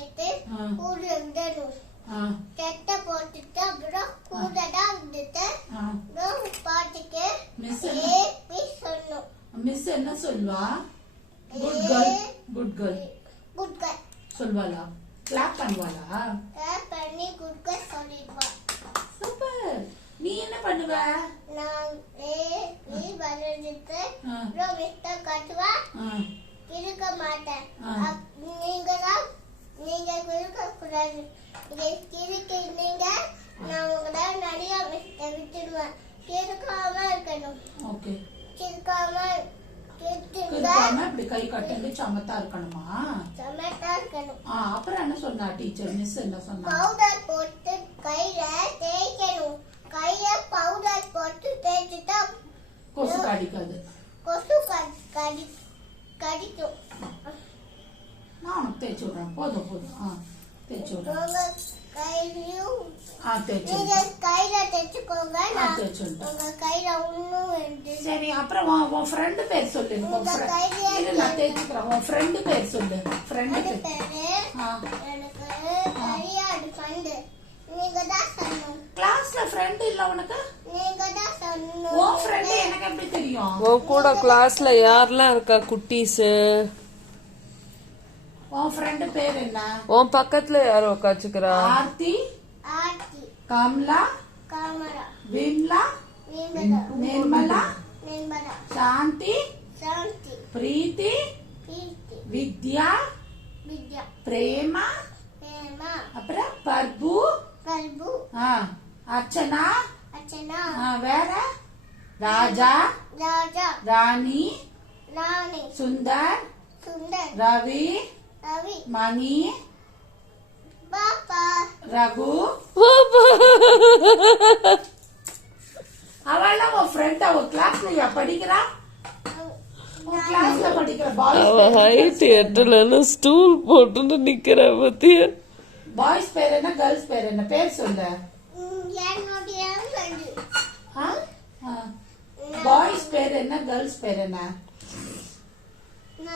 பண்ணிட்டு கூடு இருந்தணும் செத்த போட்டுட்டு அப்புறம் கூடடா இருந்துட்டு பாட்டுக்கு மிஸ் சொன்னோம் மிஸ் என்ன சொல்வா? Good girl good girl good girl சொல்வாளா? Clap பண்ணுவாளா? கிளாப் பண்ணி குட் கேர்ள் சொல்லிடுவா. சூப்பர். நீ என்ன பண்ணுவ? நான் ஏ நீ வரைஞ்சிட்டு அப்புறம் மிஸ்டர் காட்டுவா? இருக்க மாட்டேன். கூடாது இருக்கீங்க நான் உங்களை நிறைய விட்டுடுவேன் கிறுக்காம இருக்கணும். ஓகே. கிறுக்குங்க இருக்காம இப்படி கை கட்டுங்க சமத்தா இருக்கணுமா? சமத்தா இருக்கணும். ஆ அப்புறம் என்ன சொன்னா டீச்சர்? மிஸ் என்ன சொன்னா? பவுடர் போட்டு கையில தேய்க்கணும். கையில பவுடர் போட்டு தேய்ச்சிட்டா கொசு கடிக்காது. கொசு கடி கடி கடிக்கும். நான் உனக்கு தேய்ச்சி விடுறேன். போதும் போதும். ஆ. தேய்ச்சி விடுறேன் ஆ தேய்ச்சி. கையில ஆ தேய்ச்சி உங்க சரி அப்புறம் உன் உன் ஃப்ரெண்டு பேர் சொல்லு. உன் உங்க friend- கையிலே இரு, நான் தேய்ச்சிக்கிறேன் உன் ஃப்ரெண்டு பேர் சொல்லு. ஃப்ரெண்டு பேர். எனக்கு ஃபண்டு நீங்க தான் சொல்லணும். கிளாஸ்ல ஃப்ரெண்ட் இல்ல உனக்கு? நீங்க தான் சொல்லணும். உன் ஃப்ரெண்டு எனக்கு எப்படி தெரியும்? உன் கூட கிளாஸ்ல யாரெல்லாம் இருக்கா குட்டீஸ்? உன் ஃப்ரெண்டு பேர் என்ன உன் பக்கத்துல யார் உக்காச்சுக்கிறா ஆர்த்தி ஆர்த்தி கமலா காமரா விம்லா நீங்க தான் நிர்மலா நிர்மலா சாந்தி சாந்தி பிரீத்தி கீர்த்தி வித்யா வித்யா பிரேமா பிரேமா அப்புறம் பர்பு கல்பு ஆ, அர்ச்சனா அர்ச்சனா ஆ, வேற ராஜா ராஜா ராணி ராணி சுந்தர் சுந்தர் ரவி ரவி மணி பாப்பா ரகு அவெல்லாம் உன் ஃப்ரெண்ட் அவ கிளாஸ்ல படிக்கிறா ஸ்டூல் போட்டுன்னு நிக்கிற பத்திய? பாய்ஸ் பேர் என்ன கேர்ள்ஸ் பேர் என்ன? பேர் சொல்லு. பாய்ஸ் பேர் என்ன கேர்ள்ஸ் பேர் என்ன?